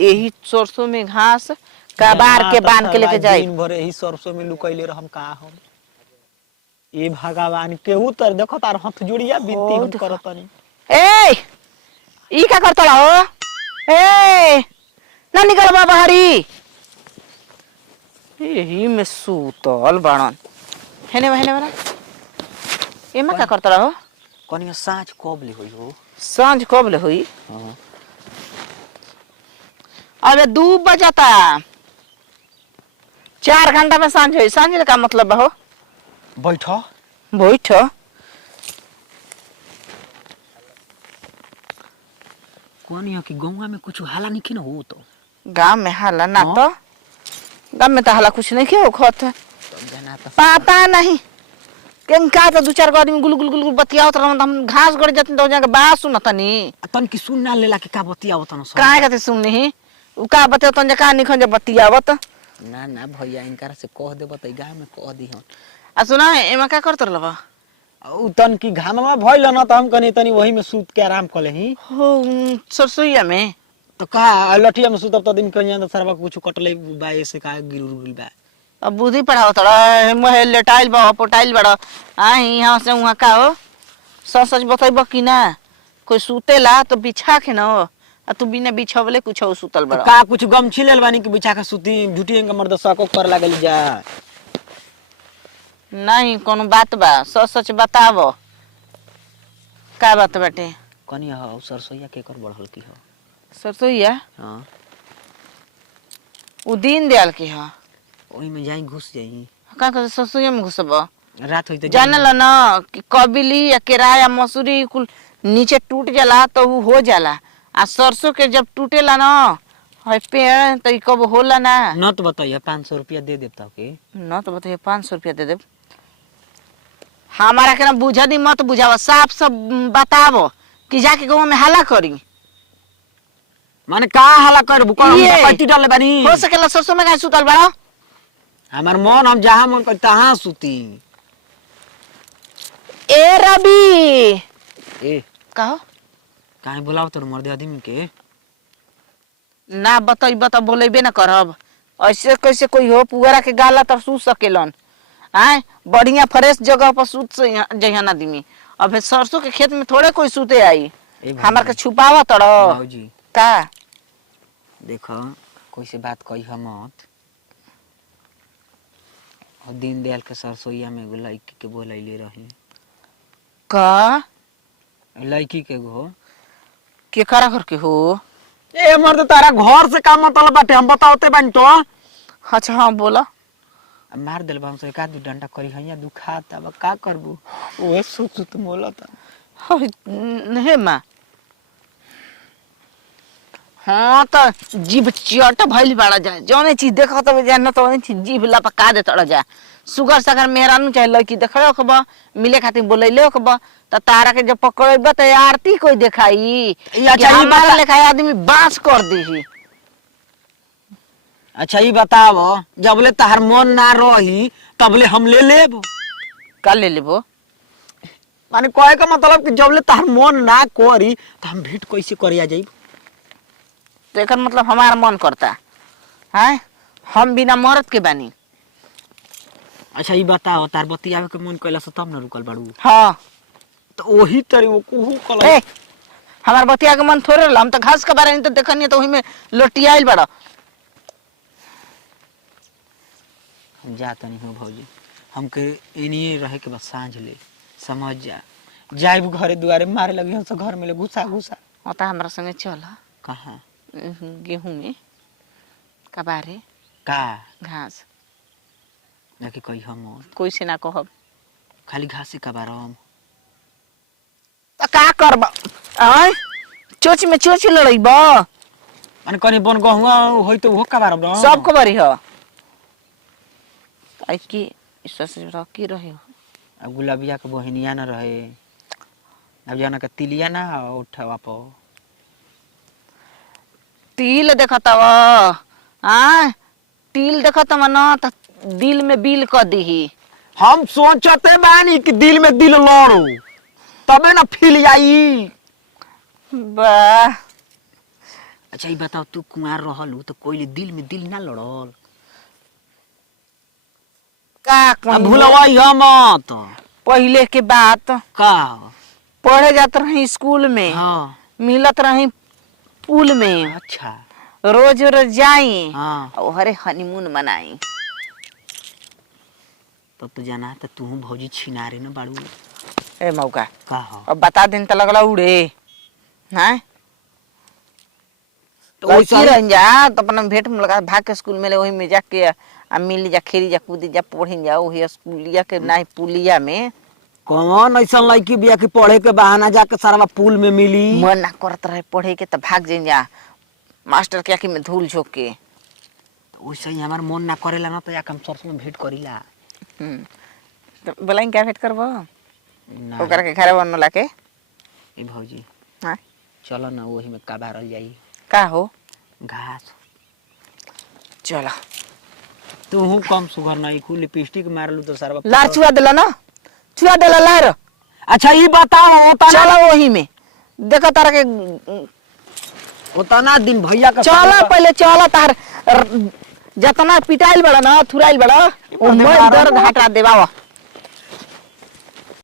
यही सरसों में घास कबार के बांध के लेके जाए। दिन भर यही सरसों में लुकैले रहम का हम। ए भगवान केहू तर देखो तार हाथ जोड़िया बिनती हम करतनी। ए ई का करता हो? ए ना निकल बाबा हरी। यही में सूतल बाड़न। हेने बना। ए में का करता हो? कनिया सांझ कब ले होई हो? सांझ कब ले हुई? हां अबे 2 बजता। 4 घंटा में सांझ हुई। सांझ का मतलब हो? बैठो कनिया की गौवा में कुछ हाला नहीं न हो तो गांव में हाला ना तो गांव में तो हाला कुछ नहीं क्यों खत पता नहीं केनका तो 2-4 आदमी गुल गुल गुल बतियावत रहन हम घास गड़ जतन तो जाके बात सुनतनी तन की सुन ना लेला के का बतियावत न सब काहे कहते सुननी उ का बतियावत तन का निखन जे बतियावत ना ना भैया इनकर से कह देब त गांव में कह दी हम आ सुना एमा का करत रहलबा उ तन की घामवा भइल न त हम कनी तनी वही में सूत के आराम कर लेही हो सरसोईया में तो का लठिया में सुतब त दिन कन्या त सरवा कुछ कटले बा ऐसे का गिरुर गिल बा अब बुद्धि पढ़ावत रह मोहे लेटाइल बा पोटाइल बड़ा आई यहां से वहां का हो सच सच बताइब कि ना कोई सुतेला तो बिछा के न आ तू बिना बिछावले कुछ सुतल बड़ा का कुछ गमछी लेल बानी कि बिछा के सुती झूठी के मर्द सको कर लागली जा नहीं कोनो बात बा सच सच बतावो का बात बाटे कनिया हो सरसोईया के कर बढ़ल की हो सरसोईया हां उ दिन दयाल की ह ओही में जाई घुस जाई का कर सरसोईया में घुसब रात होई त जानल न कि कबिली या केराया मसूरी कुल नीचे टूट जाला तो उ हो जाला आ सरसों के जब टूटेला न है पेड़ तो कब होला ना न तो बताइए 500 रुपया दे देता के न तो बताइए 500 रुपया दे देब हमारा के ना बुझा दी मत बुझावा साफ सब बतावो कि जाके गाँव में हल्ला करी माने का हल्ला करबू कर पट्टी डाले बानी हो सकेला सरसों में का सुतल बड़ा हमार मन हम जहां मन कर तहां सुती ए रवि ए कहो काहे बुलाव तोर मर्दे आदमी के ना बताई बता बोलेबे ना करब ऐसे कैसे कोई हो पुअरा के गाला तर सूत सकेलन आए बढ़िया फ्रेश जगह पर सूत जहन आदमी अब सरसों के खेत में थोड़े कोई सूते आई हमार के छुपावा तड़ो बाबूजी का देखो कोई से बात कही हम मत और दिन दयाल के सरसोईया में एगो लड़की के बोलैले रही का लड़की के गो के करा करके हो ए मर्द तारा घर से का मतलब बाटे हम बताओते बानी तो अच्छा हाँ बोला मार देल बा हमसे का दू डंडा करी हैया दुखाता अब का करबू ओए सुत मोलता हे माँ हाँ तो जीभ चट भइल बाड़ा जाए जौने चीज देखा तो जान तो चीज जीभ लपका दे तड़ जा सुगर सगर मेहरानू चाहे लड़की देखले होखब मिले खातिर बोलैले होखब त तारा के जब पकड़ब त आरती कोई देखाई अच्छा हमारा लेखा आदमी बांस कर देही अच्छा ई बताओ जबले तहार मन ना रही तबले हम ले लेब का ले लेबो माने कहे का मतलब कि जबले तहार मन ना करी त हम भेंट कैसे करिया जाइब तो एकर मतलब हमारा मन करता है हम बिना मरद के बानी अच्छा ई बताओ तार बतियावे के मन कइला से तब न रुकल बाड़ू हाँ तो ओही तरी वो कुहू कल ए हमार बतिया के मन थोड़े रहल हम तो घास के बारे में तो देखनी तो ओही में लोटियाइल बड़ा हम जात नहीं हो भौजी हमके इनिए रहे के बस सांझ ले समझ जा जाइब घरे दुआरे मारे लगी हम से घर में ले घुसा घुसा होता हमरा संगे चल कहां गेहूं में कबारे का घास ना कि कही हम कोई से ना कहब खाली घास का बारम तो का करब आय चोच में चोच लड़ैब माने कनी बन गहुआ होई तो हो का बारम न सब खबरी ह आई की ईश्वर से रखी रहे हो अब गुलाबिया के बहनिया न रहे अब जाना के तिलिया ना उठावा पो तिल देखतव आ तिल देखतव न त दिल में बिल क दीही हम सोचते बानी कि दिल में दिल लड़ो तबे ना फील आई वाह अच्छा ये बताओ तू कुंवार रहलू तो कोई दिल में दिल ना लड़ल? का अब कहीं भूलवा मत। पहले के बात का? पढ़े जात रही स्कूल में, हाँ। मिलत रही पुल में, अच्छा। रोज रोज जाई हाँ। और हरे हनीमून मनाई। तब तो जाना तो तू भौजी छिनारे न बाड़ू। ए मौका का हो? अब बता दिन तो लगला उड़े हैं। तो लड़की वैसा रह जा तो अपना भेंट मुलाकात भाग के स्कूल में ले वही में जाके आ मिली जा, खेली जा, कूदी जा, पढ़ी जा वही स्कूलिया के नहीं पुलिया में। कौन ऐसा लड़की बिया की पढ़े के बहाना जाके सारा पुल में मिली? मन ना करत रहे पढ़े के तो भाग जाइन जा मास्टर के आखी में धूल झोंक के। तो वैसे ही हमार मन ना करेला ना तो या हम सरसों में भेंट करीला। तो बोलाई क्या भेंट करबो? ना ओकरा के घरे बनला के ए भौजी हां चलो ना वही में का बारल जाई। का हो? घास। चलो तू कम सुगर नहीं कुल लिपस्टिक मारलू तो सारा लार छुआ देला ना, छुआ देला लार। अच्छा ये बताओ चलो वही में देखो तारा के उतना दिन भैया का चलो पहले चलो तार जतना पिटाइल बड़ा ना थुराइल बड़ा ओ मैं दर्द हटा देबावा।